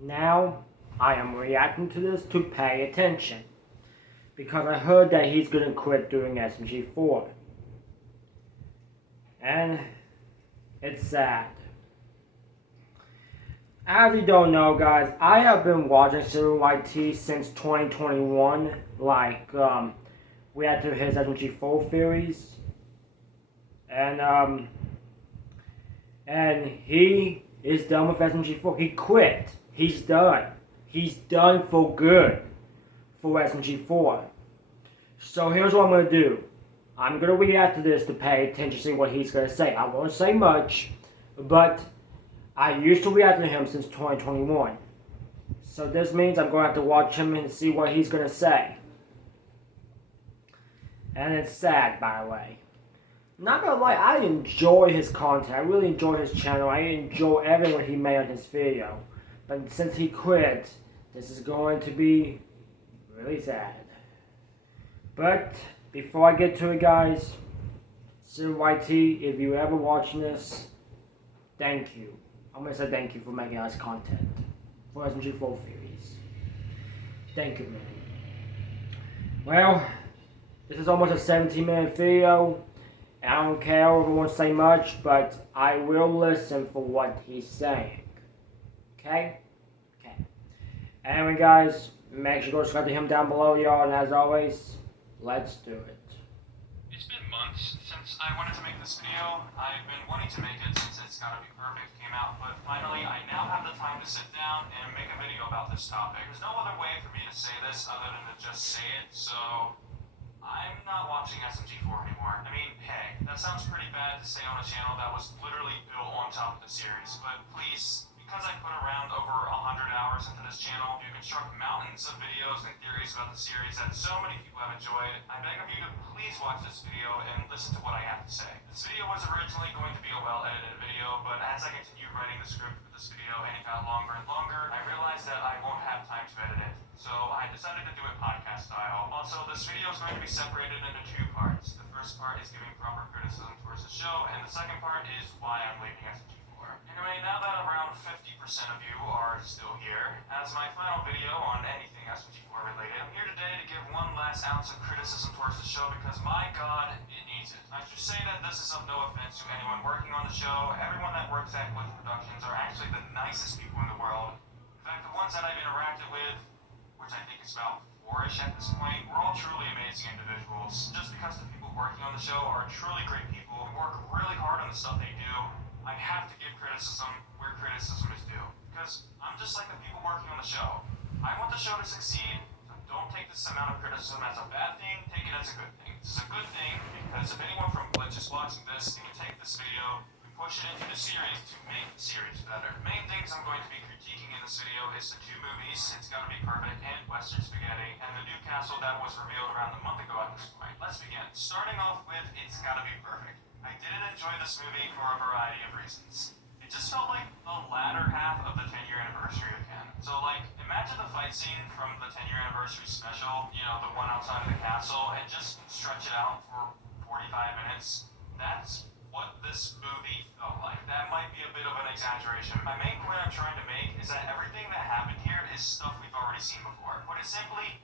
Now, I am reacting to this to pay attention. Because I heard that he's gonna quit doing SMG4. And it's sad. As you don't know, guys, I have been watching Serial YT since 2021. We had to his SMG4 theories. And he is done with SMG4. He quit. He's done. He's done for good for SMG4. So here's what I'm going to do. I'm going to react to this to pay attention to see what he's going to say. I won't say much, but I used to react to him since 2021. So this means I'm going to have to watch him and see what he's going to say. And it's sad, by the way. Not gonna lie, I enjoy his content. I really enjoy his channel. I enjoy everything he made on his video. But since he quit, this is going to be really sad. But before I get to it, guys, Sir YT, if you're ever watching this, thank you. I'm gonna say thank you for making us content for SMG4 theories. Thank you, man. Well, this is almost a 17-minute video. I don't care if I won't say much, but I will listen for what he's saying. Okay? Okay. Anyway, guys, make sure to go subscribe to him down below, y'all. And as always, let's do it. It's been months since I wanted to make this video. I've been wanting to make it since It's Gotta Be Perfect came out, but finally I now have the time to sit down and make a video about this topic. There's no other way for me to say this other than to just say it, so I'm not watching SMG4 anymore. I mean, hey, that sounds pretty bad to say on a channel that was literally built on top of the series, but please, because I put around over 100 hours into this channel, you construct mountains of videos and theories about the series that so many people have enjoyed, I beg of you to please watch this video and listen to what I have to say. This video was originally going to be a well-edited video, but as I continued writing the script for this video and it got longer and longer, I realized that I won't have time to edit it. So I decided to do it podcast style. Also, this video is going to be separated into two parts. The first part is giving proper criticism towards the show, and the second part is why I'm leaving SMG4. Anyway, now that around 50% of you are still here, as my final video on anything SMG4 related, I'm here today to give one last ounce of criticism towards the show because, my god, it needs it. I should say that this is of no offense to anyone working on the show. Everyone that works at Glitch Productions are actually the nicest people in the world. In fact, the ones that I've interacted with, which I think is about 4-ish at this point, we're all truly amazing individuals. Just because the people working on the show are truly great people who work really hard on the stuff they do, I have to give criticism where criticism is due. Because I'm just like the people working on the show. I want the show to succeed, so don't take this amount of criticism as a bad thing, take it as a good thing. This is a good thing because if anyone from Glitch is watching this, they can take this video, push it into the series to make the series better. The main things I'm going to be critiquing in this video is the two movies, It's Gotta Be Perfect and Western Spaghetti, and the new castle that was revealed around a month ago at this point. Let's begin. Starting off with It's Gotta Be Perfect. I didn't enjoy this movie for a variety of reasons. It just felt like the latter half of the 10-year anniversary again. So imagine the fight scene from the 10-year anniversary special, you know, the one outside of the castle, and just stretch it out for 45 minutes. That's what this movie felt like. That might be a bit of an exaggeration. My main point I'm trying to make is that everything that happened here is stuff we've already seen before. Put it simply,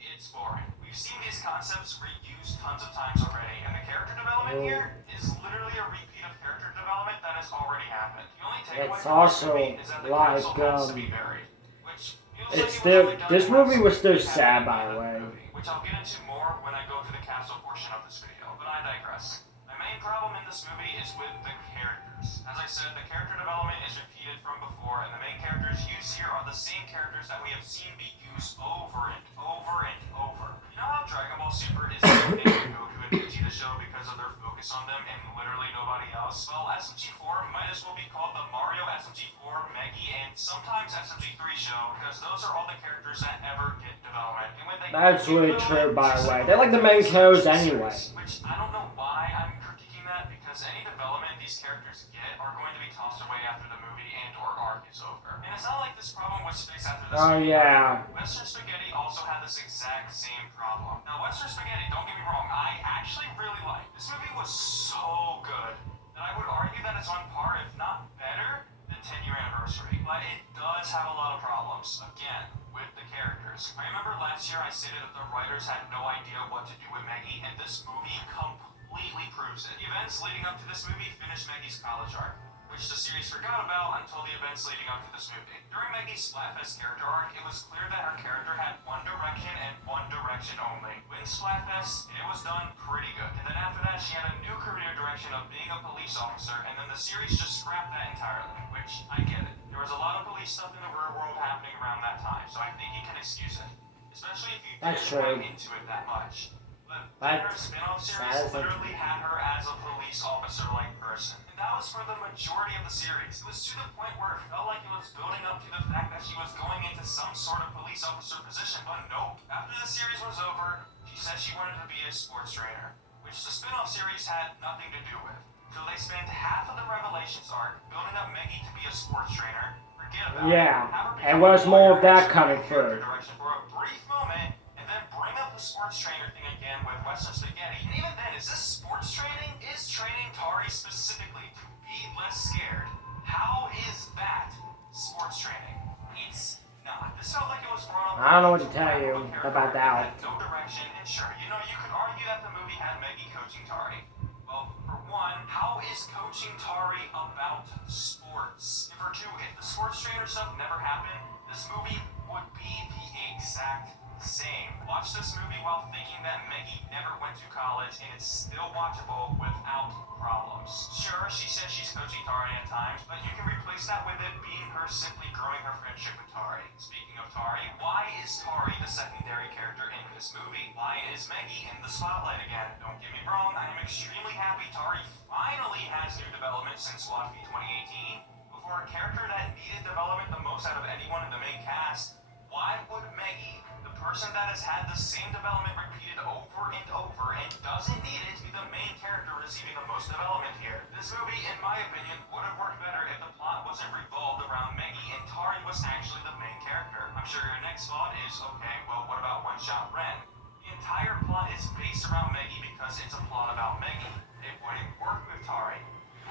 it's boring. We've seen these concepts reused tons of times already, and the character development here is literally a repeat of character development that has already happened. The only takeaway from this movie is that the castle has to be buried, which feels like it was this movie was still sad, by the way. Which I'll get into more when I go to the castle portion of this video, but I digress. The main problem in this movie is with the characters. As I said, the character development is repeated from before, and the main characters used here are the same characters that we have seen be used over and over and over. You know how Dragon Ball Super is so named Goku and Vegeta show because of their focus on them and literally nobody else? Well, SMG4 might as well be called the Mario SMG4, Meggy, and sometimes SMG3 show because those are all the characters that ever get development. And when they That's really true, by the way. They're like the main characters anyway. Which I don't know why I'm critiquing that, because any development these characters get are going to be tossed away after the movie and or arc is over. And it's not like this problem was fixed after this movie. Yeah. Western Spaghetti also had this exact same problem. Now, Western Spaghetti, don't get me wrong, I actually really liked. This movie was so good that I would argue that it's on par, if not better, than the 10-year anniversary, but it does have a lot of problems, again, with the characters. I remember last year I stated that the writers had no idea what to do with Maggie, and this movie completely proves it. The events leading up to this movie finished Maggie's college arc, which the series forgot about until the events leading up to this movie. During Maggie's Splatfest character arc, it was clear that her character had one direction and one direction only. When Splatfest, it was done pretty good. And then after that, she had a new career direction of being a police officer, and then the series just scrapped that entirely, which I get it. There was a lot of police stuff in the real world happening around that time, so I think you can excuse it. Especially if you didn't write into it that much. But then her spin-off series literally had her as a police officer-like person. And that was for the majority of the series. It was to the point where it felt like it was building up to the fact that she was going into some sort of police officer position, but nope. After the series was over, she said she wanted to be a sports trainer, which the spin-off series had nothing to do with. So they spent half of the Revelations arc building up Maggie to be a sports trainer, forget about it, and where's more of that coming through? For a brief moment, and then bring up the sports trainer thing again with Western Spaghetti. And even then, is this sports training? Is training Tari specifically to be less scared? How is that sports training? It's not. This felt like it was brought up. I don't know what to tell you about that. No direction, and sure, you could argue that the movie had Maggie coaching Tari. Well, for one, how is coaching Tari about sports? And for two, if the sports trainer stuff never happened, this movie would be the exact same. Watch this movie while thinking that Maggie never went to college, and it's still watchable without problems. Sure, she says she's coaching Tari at times, but you can replace that with it being her simply growing her friendship with Tari. Speaking of Tari, why is Tari the secondary character in this movie? Why is Maggie in the spotlight again? Don't get me wrong, I am extremely happy Tari finally has new development since SWAT v 2018. But for a character that needed development the most out of anyone in the main cast, why would Maggie, the person that has had the same development repeated over and over and doesn't need it, to be the main character receiving the most development here? This movie, in my opinion, would have worked better if the plot wasn't revolved around Maggie and Tari was actually the main character. I'm sure your next thought is, okay, well, what about One Shot Ren? The entire plot is based around Maggie because it's a plot about Maggie. It wouldn't work with Tari.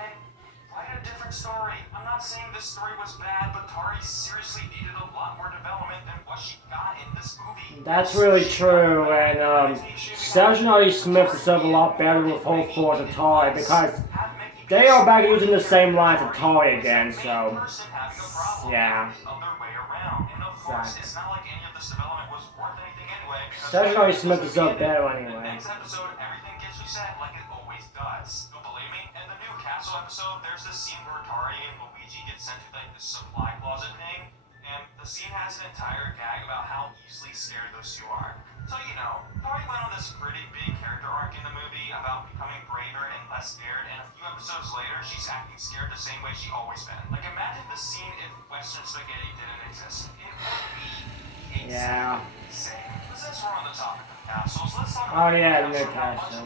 And write a different story. I'm not saying this story was bad, but Tari seriously needed a lot more development than what she got in this movie. That's really true, and Sergeant R. Smith is a lot better with whole force of Tari because they are back using the same lines of Tari again, so yeah. It's not like any of this development was worth anything anyway. Sergeant R. Smith is up better anyway. Next episode, everything gets reset like it always does. Don't believe me? In the new Castle episode, there's this scene where Tari and Luigi get sent to like this supply closet thing, and the scene has an entire gag about how easily scared those two are. So Tari went on this pretty big character arc in the movie about becoming braver and less scared, and a few episodes later, she's acting scared the same way she always been. Like, imagine the scene if Western Spaghetti didn't exist. It would be the exact same. But since we're on the topic of castles, let's talk about the new castle.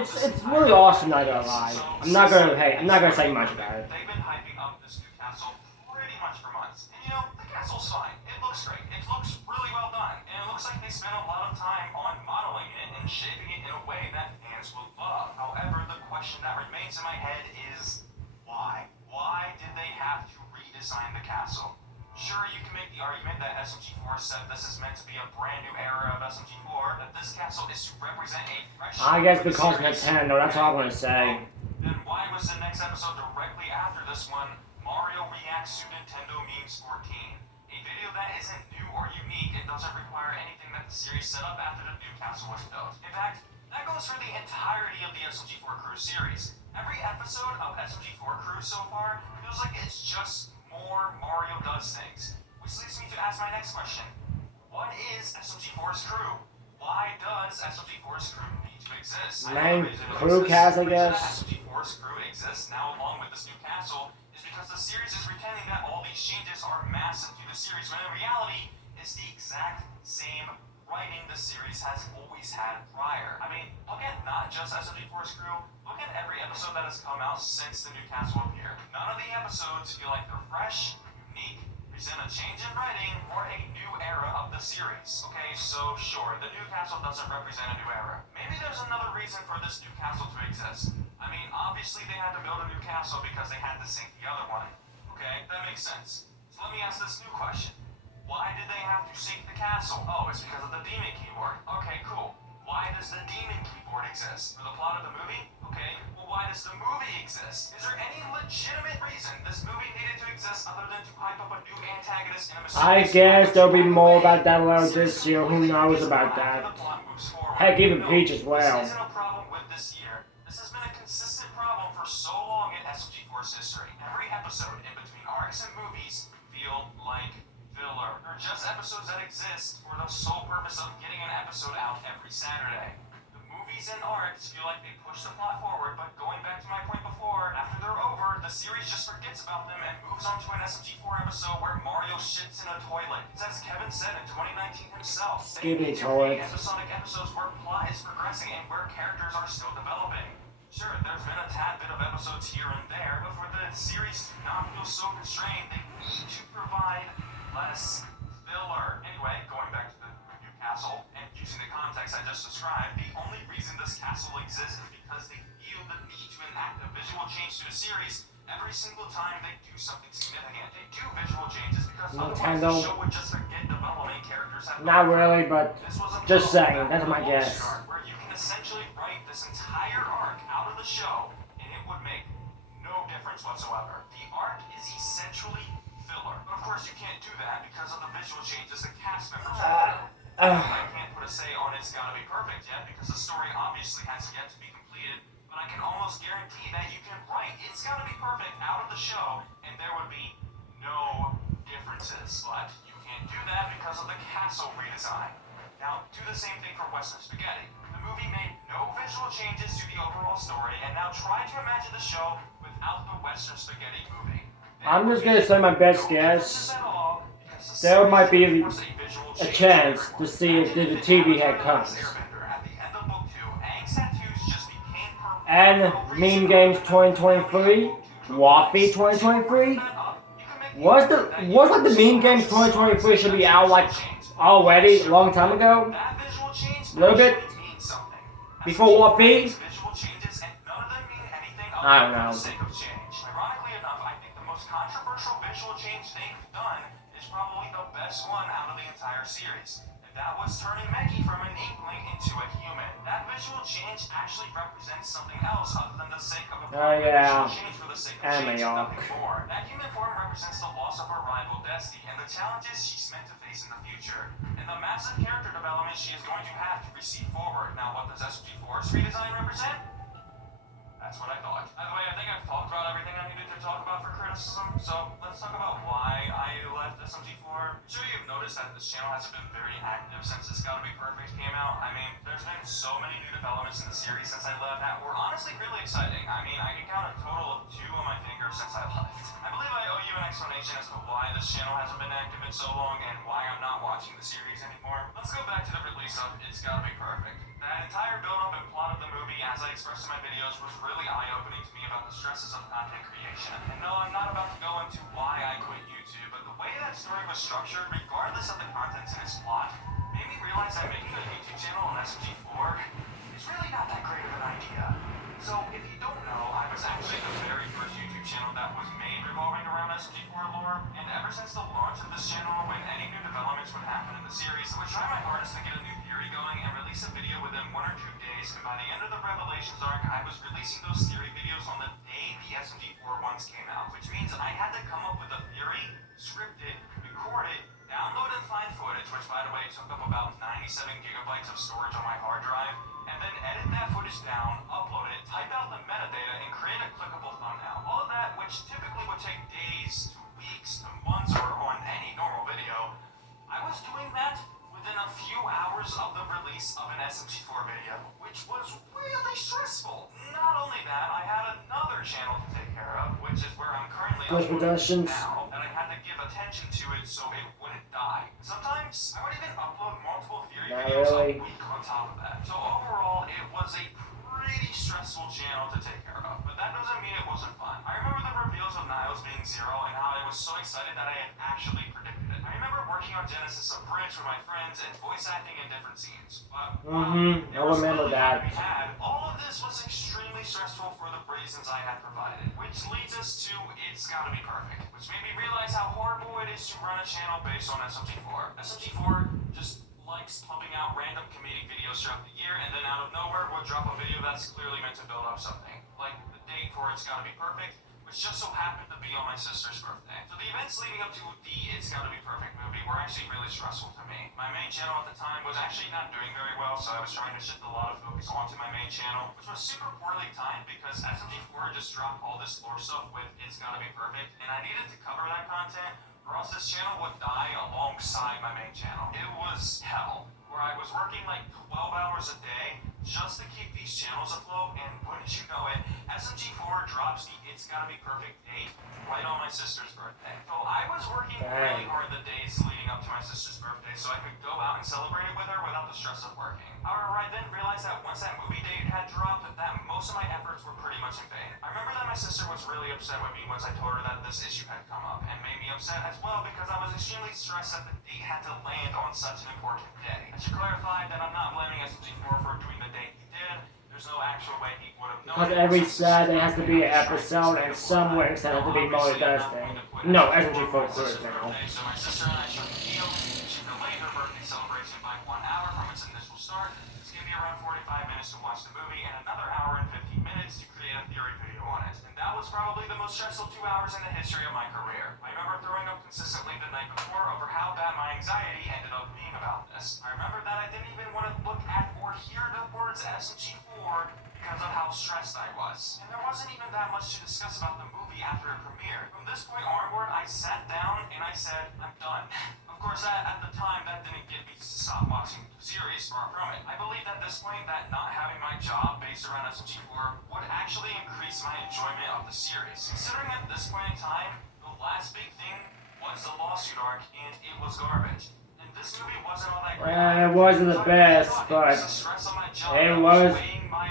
It's really awesome, not gonna lie. I'm not gonna say much about it. They've been hyping up this new castle pretty much for months. And the castle's fine. It looks great. It looks really well done. And it looks like they spent a lot of time on modeling it and shaping it in a way that fans will love. However, the question that remains in my head is why? Why did they have to redesign the castle? Sure, you can make the argument that SMG4 said this is meant to be a brand new era of SMG4, that this castle is to represent a fresh... I guess because Nintendo, that's all I'm gonna say. Then why was the next episode directly after this one, Mario Reacts to Nintendo Memes 14? A video that isn't new or unique and doesn't require anything that the series set up after the new castle was built. In fact, that goes for the entirety of the SMG4 Crew series. Every episode of SMG4 Crew so far feels like it's just more Mario does things. Which leads me to ask my next question. What is SMG4's crew? Why does SMG4's crew need to exist? Main crew cast, I guess. SMG4's crew exists now along with this new castle is because the series is pretending that all these changes are massive to the series, when in reality, it's the exact same writing the series has always had prior. I mean, look at not just SMG4's crew, look at every episode that has come out since the new castle appeared. None of the episodes feel like they're fresh, unique, present a change in writing, or a new era of the series. Okay, so sure, the new castle doesn't represent a new era. Maybe there's another reason for this new castle to exist. I mean, obviously they had to build a new castle because they had to sink the other one. Okay, that makes sense. So let me ask this new question. Why did they have to sink the castle? Oh, it's because of the demon keyboard. Okay, cool. Why does the demon keyboard exist? For the plot of the movie? Okay, well why does the movie exist? Is there any legitimate reason this movie needed to exist other than to hype up a new antagonist in a I mysterious guess there'll be more about that later series this year. Who knows about that? Heck, even Peach as well. This isn't a problem with this year. This has been a consistent problem for so long in SMG4's history. Every episode in between arcs and movies feel like filler. They're just episodes that exist for the sole purpose of getting an episode out every Saturday. The movies and arcs feel like they push the plot forward, but going back to my point before, after they're over, the series just forgets about them and moves on to an SMG4 episode where Mario shits in a toilet. It's as Kevin said in 2019 himself. Skippy toilet. Episodic episodes where plot is progressing and where characters are still developing. Sure, there's been a tad bit of episodes here and there, but for the series to not feel so constrained, they need to provide less filler. Anyway, going back to the new castle and using the context I just described, the only reason this castle exists is because they feel the need to enact a visual change to the series every single time they do something significant. They do visual changes because otherwise the show would just forget developing characters. Not really, but just saying, that's my guess. Where you can essentially write this entire arc out of the show and it would make no difference whatsoever. The arc is essentially filler. But of course you can't do that because of the visual changes the cast members have. I can't put a say on it's gotta be perfect yet because the story obviously has yet to be completed, but I can almost guarantee that you can write it's gotta be perfect out of the show and there would be no differences. But you can't do that because of the castle redesign. Now, do the same thing for Western Spaghetti. The movie made no visual changes to the overall story, and now try to imagine the show without the Western Spaghetti movie. I'm just gonna say my best guess. There might be a chance to see if the TV head comes. And Meme Games 2023, Waffy 2023. Was like the Meme Games 2023 should be out like already a long time ago? A little bit before Waffy? I don't know. Ironically enough, I think the most controversial visual change they've done is probably the best one out of the entire series. And that was turning Meggy from an inkling into a human. That visual change actually represents something else other than the sake of a visual change for the sake of change and nothing more. That human form represents the loss of her rival Destiny and the challenges she's meant to face in the future, and the massive character development she is going to have to receive forward. Now, what does SMG4's redesign represent? That's what I thought. By the way, I think I've talked about everything I needed to talk about for criticism, so let's talk about why I left SMG4. I'm sure you've noticed that this channel hasn't been very active since It's Gotta Be Perfect came out. I mean, there's been so many new developments in the series since I left that were honestly really exciting. I mean, I can count a total of 2 on my fingers since I left. I believe I owe you an explanation as to why this channel hasn't been active in so long and why I'm not watching the series anymore. Let's go back to the release of It's Gotta Be Perfect. That entire build-up and plot of the movie, as I expressed in my videos, was really eye-opening to me about the stresses of content creation. And no, I'm not about to go into why I quit YouTube, but the way that story was structured, regardless of the contents in its plot, made me realize that making a YouTube channel on SMG4 is really not that great of an idea. So, if you don't know, I was actually the very first YouTube channel that was made revolving around SMG4 lore, and ever since the launch of this channel, when any new developments would happen in the series, I would try my hardest to get a new theory going and release a video within 1 or 2 days, and by the end of the Revelations arc, I was releasing those theory videos on the day the SMG4 ones came out, which means I had to come up with a theory, script it, record it, download and find footage, which by the way took up about 97 gigabytes of storage on my hard drive, and then edit that footage down, upload it, type out the metadata, and create a clickable thumbnail. All of that, which typically would take days to weeks to months or on any normal video, I was doing that within a few hours of the release of an SMG4 video, which was really stressful. Not only that, I had another channel to take care of, which is where I'm currently uploading now, and I had to give attention to it so it wouldn't die. Sometimes I would even upload multiple theory videos a week on top of that. So overall, it was a pretty stressful channel to take care of, but that doesn't mean it wasn't fun. I remember the reveals of Niles being 0 and how I was so excited that I had actually predicted it. I remember working on on Genesis a bridge with my friends and voice acting in different scenes. But I remember that. All of this was extremely stressful for the reasons I had provided, which leads us to It's Gotta Be Perfect, which made me realize how horrible it is to run a channel based on SMG4. SMG4 just likes pumping out random comedic videos throughout the year, and then out of nowhere would drop a video that's clearly meant to build up something, like the date for It's Gotta Be Perfect, which just so happened to be on my sister's birthday. So the events leading up to the It's Gotta Be Perfect movie were actually really stressful to me. My main channel at the time was actually not doing very well, so I was trying to shift a lot of focus onto my main channel, which was super poorly timed because SMG4 just dropped all this lore stuff with It's Gotta Be Perfect, and I needed to cover that content, or else this channel would die alongside my main channel. It was hell, where I was working like 12 hours a day just to keep these channels afloat, and wouldn't you know it, SMG4 drops the It's Gotta Be Perfect date right on my sister's birthday. So I was working really hard the days leading up to my sister's birthday so I could go out and celebrate it with her without the stress of working. However, I then realized that once that movie date had dropped, that most of my efforts were pretty much in vain. I remember that my sister was really upset with me once I told her that this issue had come up, and made me upset as well because I was extremely stressed that the date had to land on such an important day. I should clarify that I'm not blaming SMG4 for doing the date he did. There's no actual way he would have known. Because every Saturday has to be an episode, and some weeks that have to be Monday, Thursday. No, SMG4 Thursday now. So my sister and I struck a deal. She delayed her birthday celebration by 1 hour from its initial start. This gave me around 45 minutes to watch the movie and another hour and 15 minutes to create a theory video on it. And that was probably the most stressful 2 hours in the history of my career. I remember throwing up consistently the night before over how bad my anxiety ended up being about this. I remember that I didn't even want to look at or hear the words SMG4 because of how stressed I was. And there wasn't even that much to discuss about the movie after it premiered. From this point onward, I sat down and I said, I'm done. Of course, at the time, that didn't get me to stop watching the series, far from it. I believed at this point that not having my job based around SMG4 would actually increase my enjoyment of the series. Considering at this point in time, the last big thing was the lawsuit arc, and it was garbage. And this movie wasn't all that great. It wasn't the best, but it was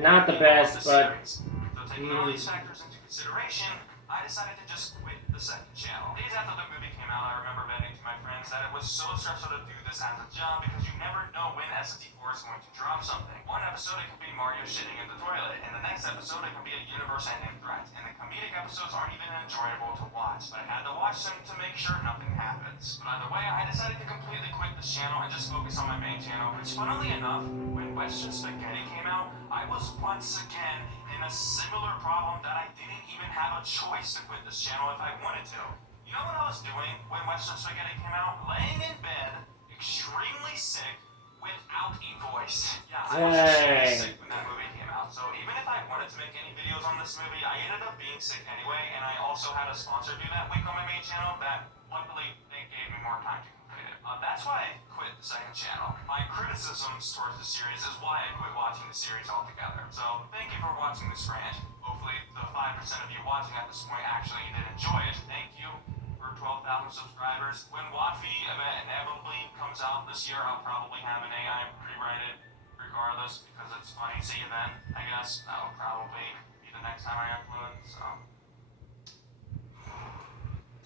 not the best, but So taking all these factors into consideration, I decided to just quit the second channel. Days after the movie came out, I remember venting to my friends that it was so stressful to do this as a job because you never know when SMG4 is going to drop something. One episode it could be Mario shitting in the toilet, and the next episode it could be a universe-ending threat, and the comedic episodes aren't even enjoyable to watch, but I had to watch them to make sure nothing happens. But either way, I decided to completely quit this channel and just focus on my main channel, which funnily enough, when Western Spaghetti came out, I was once again in a similar problem that I didn't even have a choice to quit this channel if I wanted to. You know what I was doing when Western Spaghetti came out? Laying in bed, extremely sick, without a voice. Yeah, I was extremely sick when that movie came out. So even if I wanted to make any videos on this movie, I ended up being sick anyway, and I also had a sponsor do that week on my main channel that luckily they gave me more time to complete it. That's why I quit the second channel. My criticisms towards the series is why I quit watching the series altogether. So thank you for watching this rant. Hopefully the 5% of you watching at this point actually did enjoy it. Thank you for 12,000 subscribers. When Wattfi inevitably comes out this year, I'll probably have an AI rewrite it regardless because it's funny. See you then. I guess that'll probably be the next time I upload. So.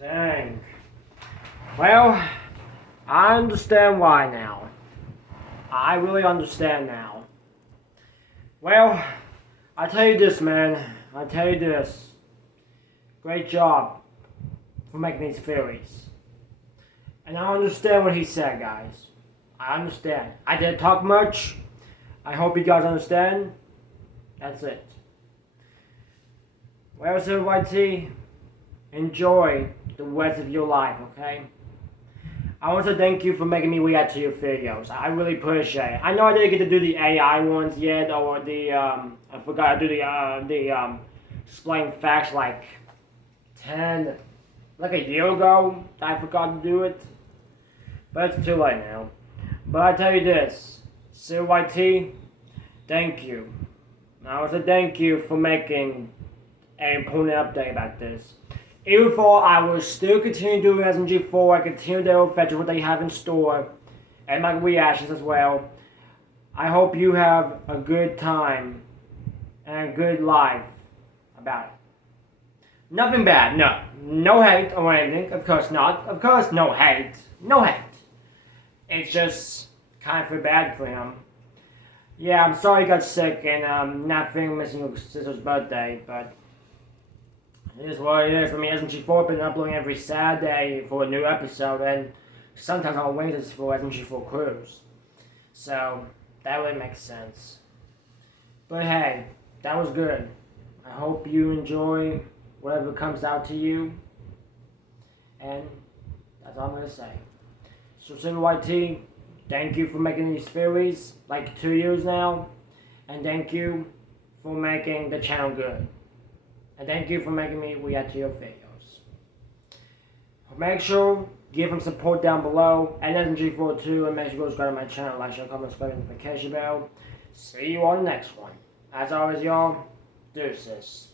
dang. Well, I understand why now. I really understand now. Well, I tell you this, man. I tell you this. Great job for making these theories. And I understand what he said, guys. I understand. I didn't talk much. I hope you guys understand. That's it. Well, so YT, enjoy the rest of your life, okay? I want to thank you for making me react to your videos. I really appreciate it. I know I didn't get to do the AI ones yet, or the, I forgot to do the explain facts like a year ago. I forgot to do it. But it's too late now. But I tell you this, CYT, thank you. I want to thank you for making an important update about this. Even though I will still continue doing SMG4, I continue to fetch what they have in store, and my reactions as well. I hope you have a good time and a good life about it. Nothing bad, no hate or anything, of course not. Of course, no hate. it's just kind of feel bad for him. Yeah, I'm sorry he got sick and not feeling missing your sister's birthday, but it is what it is. I mean, SMG4 been uploading every Saturday for a new episode, and sometimes on Wednesdays for SMG4 Cruise. So, that really makes sense. But hey, that was good. I hope you enjoy whatever comes out to you. And that's all I'm going to say. So, Silver YT, thank you for making these series, like 2 years now. And thank you for making the channel good. And thank you for making me react to your videos. Make sure give them support down below and SMG4 too, and make sure you go subscribe to my channel, like, share, comment, subscribe, and notification bell. See you on the next one. As always, y'all, deuces.